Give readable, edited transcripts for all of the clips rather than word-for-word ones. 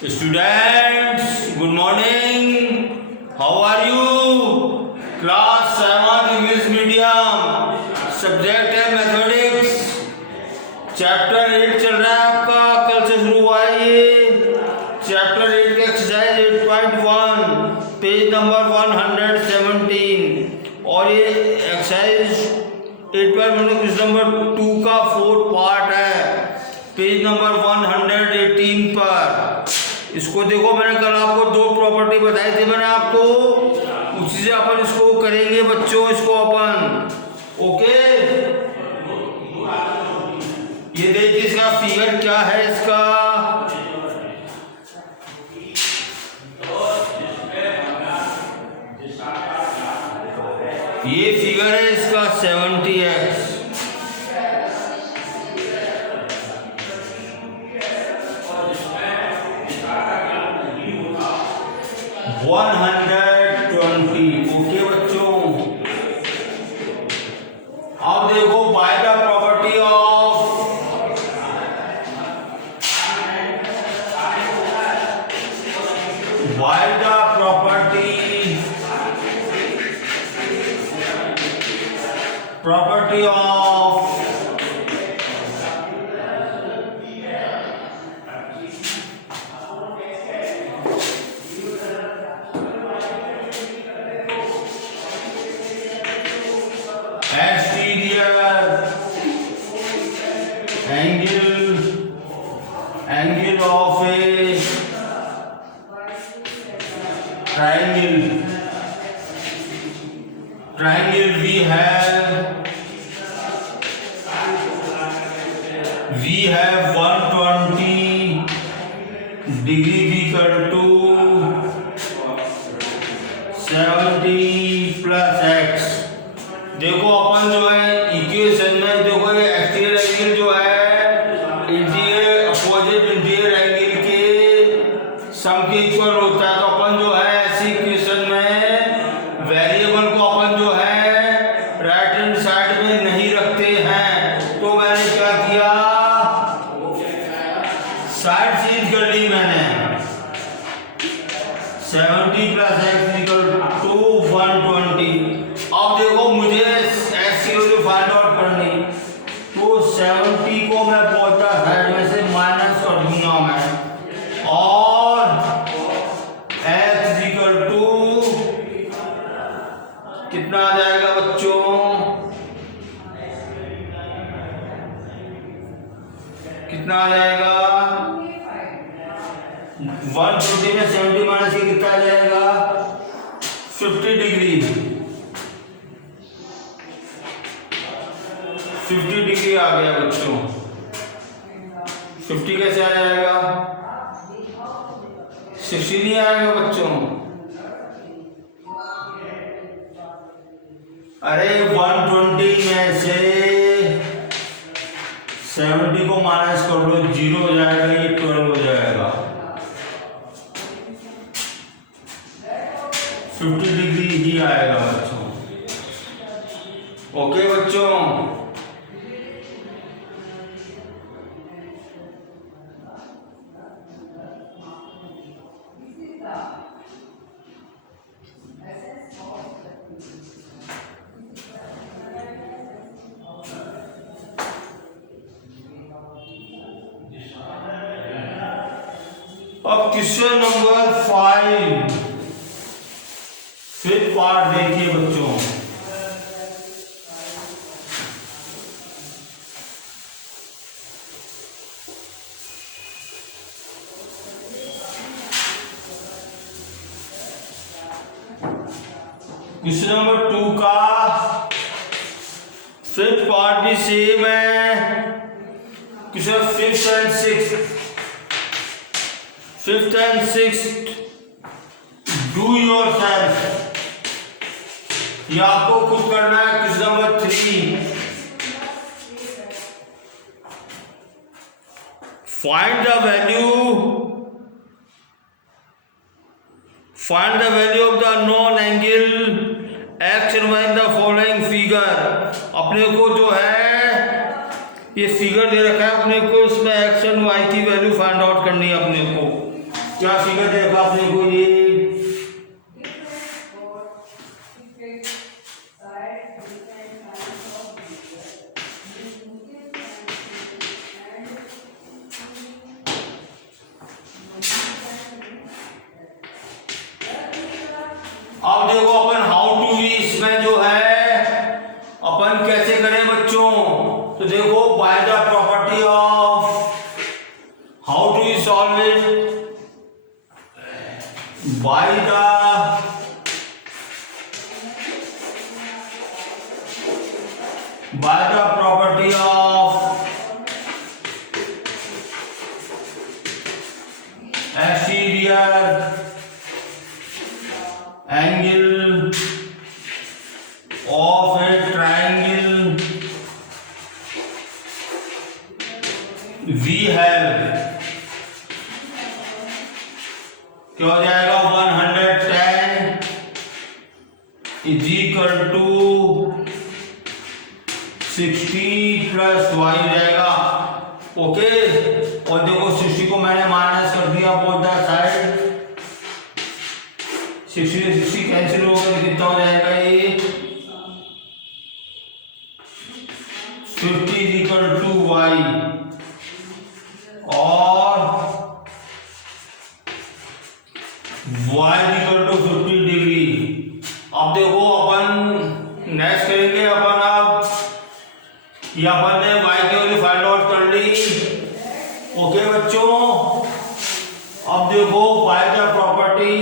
Students, good morning. How are you? Class 7 English Medium. Subject है mathematics. Chapter 8 चल रहा है आपका, कल से शुरू हुआ है ये. चैप्टर 8 के एक्सरसाइज 8.1 पेज नंबर 117 और ये एक्सरसाइज 8.1 क्वेश्चन नंबर 2 का 4th पार्ट है, पेज नंबर 118 पर. इसको देखो, मैंने कल आपको दो प्रॉपर्टी बताई थी मैंने आपको, उसी से अपन इसको करेंगे बच्चों, इसको अपन. ओके, ये देखिए इसका फिगर क्या है इसका. ये फिगर है इसका 70x. ओके बच्चों, अब देखो by the property of property of angle of a triangle we have 120 degree equal to 70 plus x. देखो अपन जो है इक्वेशन में देखो, ये एक्सटीरियर एंगल जो है इंटीरियर अपोजिट इंटीरियर एंगल के सम के इक्वल होता है. तो अपन जो है ऐसी इक्वेशन में वेरिएबल को अपन जो है राइट हैंड साइड में नहीं रखते हैं. तो मैंने क्या किया, साइड चेंज कर ली मैंने. 70 प्लस एक्स इक्वल टू 120. अब देखो मुझे एक्स की वैल्यू फाइंड आउट करनी, तो 70 को मैं बोलता साइड में से माइनस कर दूंगा मैं, और एक्स इक्वल टू कितना आ जाएगा बच्चों, कितना आ जाएगा 120 में 70 माइनस के कितना आ जाएगा 50 डिग्री. 50 डिग्री आ गया बच्चों. 50 कैसे आ जाएगा, 60 नहीं आएगा बच्चों. अरे 120 में से 70 को माइनस कर लो, 0 हो जाएगा, ये 12 हो जाएगा. 50 डिग्री ही आएगा बच्चों. ओके बच्चों, अब क्वेश्चन नंबर 5 फिफ्थ पार्ट देखिए बच्चों. क्वेश्चन नंबर 2 का फिफ्थ पार्ट भी सेम है. Question 5th and 6th do yourself, ये आपको खुद करना है. Question number 3 find the value of the non angle x and y in the following figure. अपने को जो है ये फिगर दे रखा है अपने को, इसमें एक्स एंड वाई की वैल्यू फाइंड आउट करनी है अपने को. क्या फिगर देखो आप, देखो ये अब देखो अपन हाउ टू वी इसमें जो है अपन कैसे करें बच्चों। तो देखो by the property of, how to we solve it, by the property of exterior angle of a triangle we have, क्या हो जाएगा 110 is equal to 60 plus y हो जाएगा। ओके, और देखो 60 को मैंने माइनस कर दिया बोथ द साइड, 60 से 60 कैंसिल होगा तो कितना हो जाएगा ये 50 is equal to y, और y is equal to 50 degree. अब देखो अपन नेक्स्ट करेंगे अपन, अब ये अपन ने y की वैल्यू फाइंड आउट कर ली। ओके बच्चों, अब देखो by the property,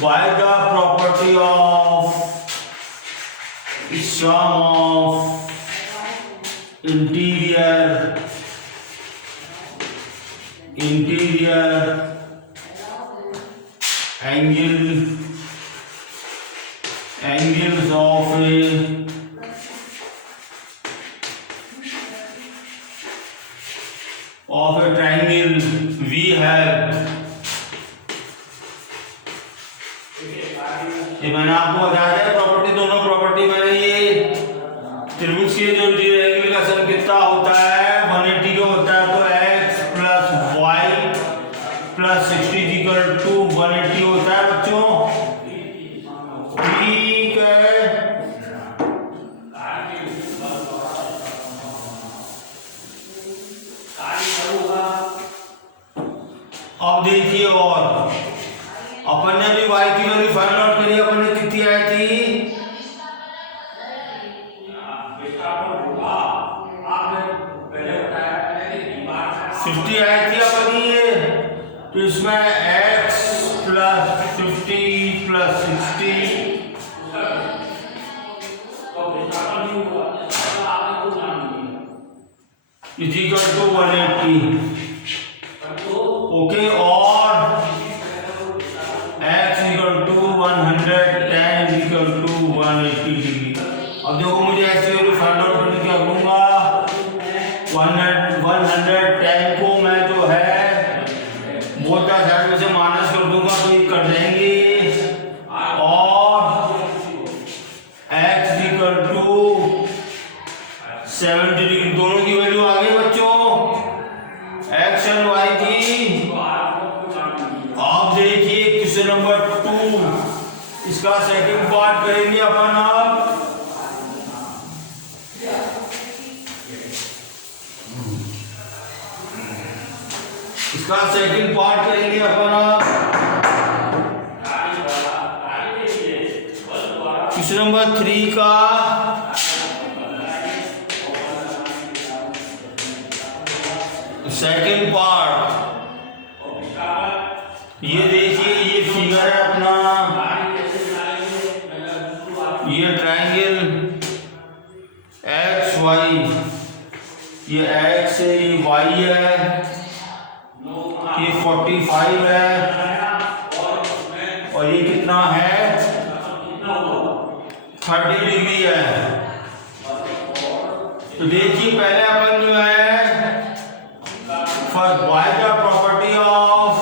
by the property of sum of interior angles of a triangle we have, ये मैंने आपको बताया है प्रॉपर्टी, दोनों प्रॉपर्टी मैंने ये त्रिभुज के जो एंगल का सम कितना होता है 180 का होता है, तो x plus y plus 60 equal to 180 होता है बच्चों। ठीक है, अब देखिए, और अपन ने भी y की वैल्यू फाइंड आउट करी, अपन ने कितनी आई थी 50 आई थी अपन ये, तो इसमें x plus 50 plus 60 is equal to 180। Okay, और x equal to 110 equal to 180 degree. अब देखो मुझे x की वैल्यू फाइंड आउट करने क्या करूंगा, 110 को मैं जो है बोथ द साइड में से माइनस कर दूंगा तो ये कट जाएंगे, और x इक्वल टू 70 डिग्री, दोनों की वैल्यू आ गई बच्चों x और y की। आप देखिए क्वेश्चन नंबर 2, इसका सेकंड पार्ट करेंगे अपन। आप इसका सेकंड पार्ट करेंगे अपन। आप क्वेश्चन नंबर 3 का सेकंड पार्ट, ये देखिए ये फिगर है अपना, ये ट्रायंगल एक्स वाई, ये एक्स है, ये वाई है, ये 45 है, और ये कितना है 30 डिग्री है। तो देखिए पहले अपन जो है first by the property of,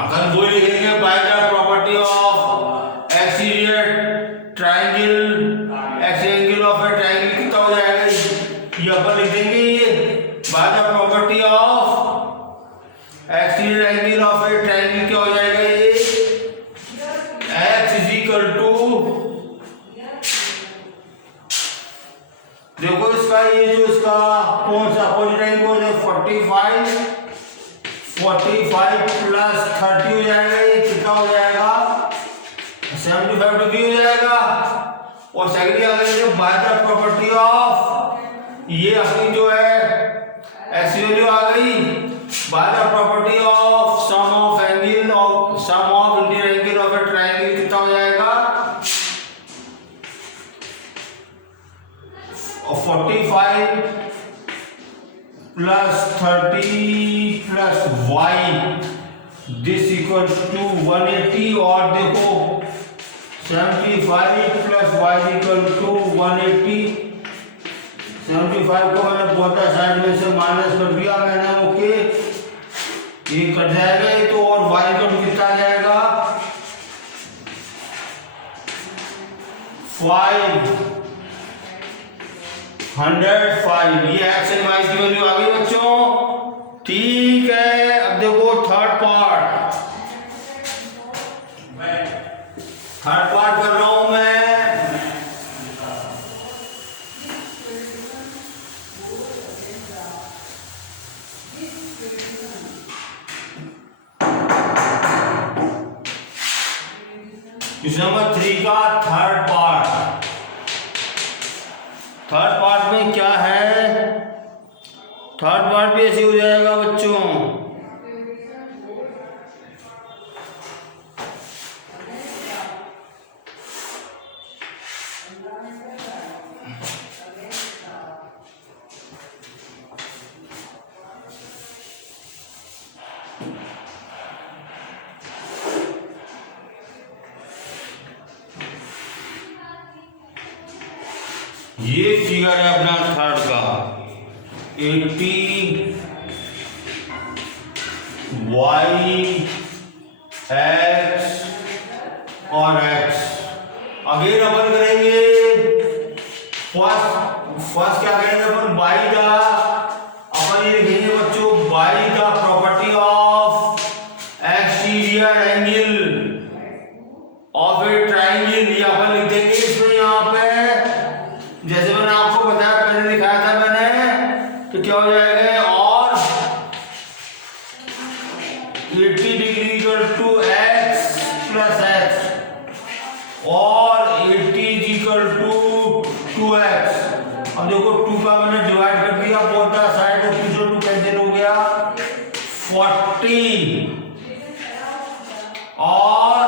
अगर वो लिखेंगे by the property of exterior triangle, ex angle of a ये जो इसका कौन सा अपोजिट एंगल कौन है 45 प्लस 30 हो जाएगा, ये कितना हो जाएगा 75 डिग्री हो जाएगा। और second by the property of, ये अपनी जो है ऐसी वैल्यू आ गई by the property of sum of interior angle of a triangle कितना हो जाएगा 45 plus 30 plus y this equal to 180। और देखो 75 प्लस y इक्वल टू 180। 75 को मैंने बोलता साइड में से माइनस कर दिया मैंने, ओके ये कट जाएगा ये तो, और y का कितना आ जाएगा 505। ये x एंड y की वैल्यू आ गई बच्चों, ठीक है। अब देखो थर्ड पार्ट कर रहा हूं मैं। क्वेश्चन नंबर 3 का थर्ड पार्ट में क्या है, थर्ड पार्ट भी ऐसे हो जाएगा बच्चों। ये फिगर है अपना थर्ड का 80 y x और x। अगेन अपन करेंगे फर्स्ट क्या करेंगे अपन बाय द, अपन ये लिखेंगे बच्चों bye the property of exterior angle of a triangle. ये अपन लिख देंगे इसमें यहाँ पे, जैसे मैंने आपको बताया पहले दिखाया था मैंने, तो क्या हो जाएगा और 80 degree equal to x plus x और 80 इक्वल टू 2x। अब देखो 2 का मैंने डिवाइड कर दिया, both the side of 2 cancel हो गया 40 और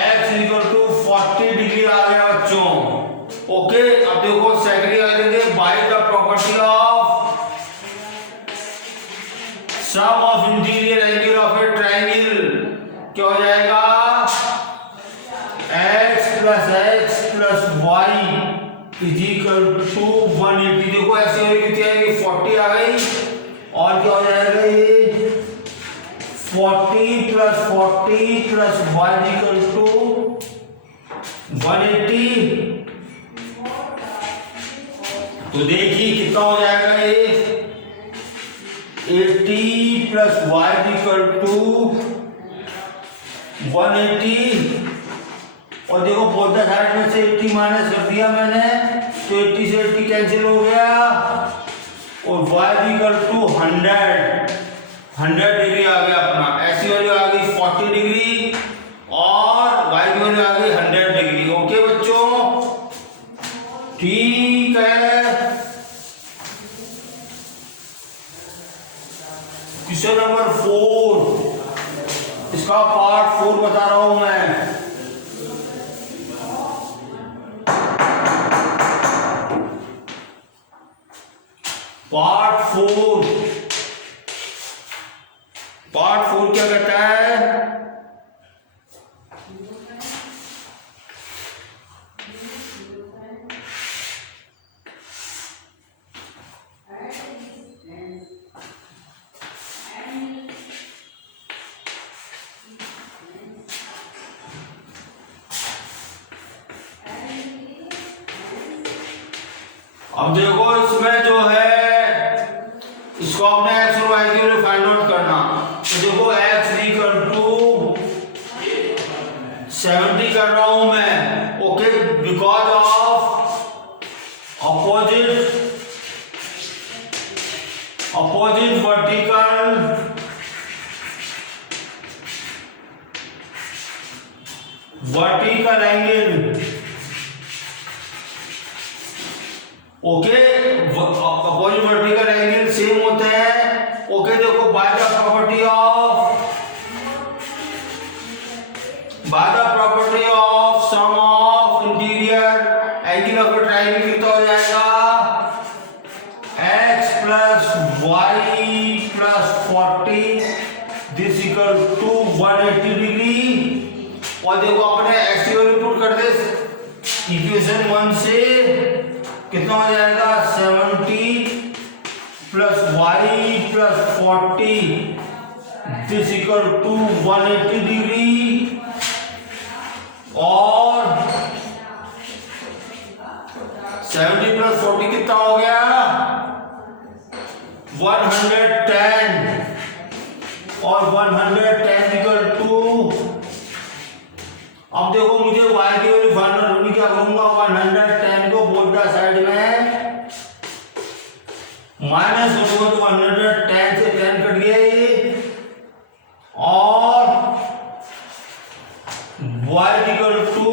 x इक्वल टू 40 डिग्री आ गया बच्चों, ओके। अब देखो सेकंड आ जाएंगे by the property of sum of interior angle of a triangle, क्या हो जाएगा x plus y is equal to 180। देखो ऐसे कितनी आएगी 40 आ गई, और क्या हो जाएगा ये 40 प्लस y इक्वल टू 180। तो देखिए कितना हो जाएगा ये 80 प्लस y इक्वल टू 180। और देखो बोथ द साइड में से 80 माइनस कर दिया मैंने, तो 80 से 80 कैंसिल हो गया, और y इक्वल टू 100 डिग्री आ गया अपना। ऐसी वैल्यू आ गई 40 डिग्री और y की वैल्यू आ गई 100 डिग्री, ओके बच्चों, ठीक है। क्वेश्चन नंबर 4, इसका पार्ट 4 बता रहा हूं मैं। पार्ट 4 क्या कहता है, अब देखो इसमें जो है इसको अपने x और y की वैल्यू फाइंड आउट करना। तो देखो x इक्वल टू 70 कर रहा हूं मैं, okay, because of vertical angle, okay, opposite vertical angle same होते हैं, ओके। देखो by the property of sum of interior angle of triangle कितना हो जाएगा, x plus y plus 40 this equal to 180 degree. और देखो अपने x की वैल्यू पुट कर दे इक्वेशन 1 से, कितना हो जाएगा 70 plus y plus 40 this equal to 180 degree. और 70 प्लस 40 कितना हो गया 110, और 110 इक्वल टू, अब देखो मुझे y की वैल्यू फाइंड आउट होनी, क्या करूंगा 110 को बोथ द साइड में माइनस करूंगा तो 110 से 10 कट गया ये, और y इक्वल टू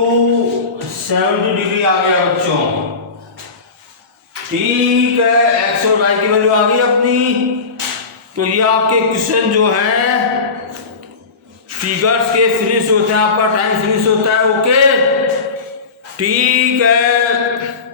70 डिग्री आ गया बच्चों। ठीक है, x और y की वैल्यू आ गई अपनी। तो ये आपके क्वेश्चन जो है फिगर्स के फिनिश होते हैं, आपका टाइम फिनिश होता है, ओके। ठीक है।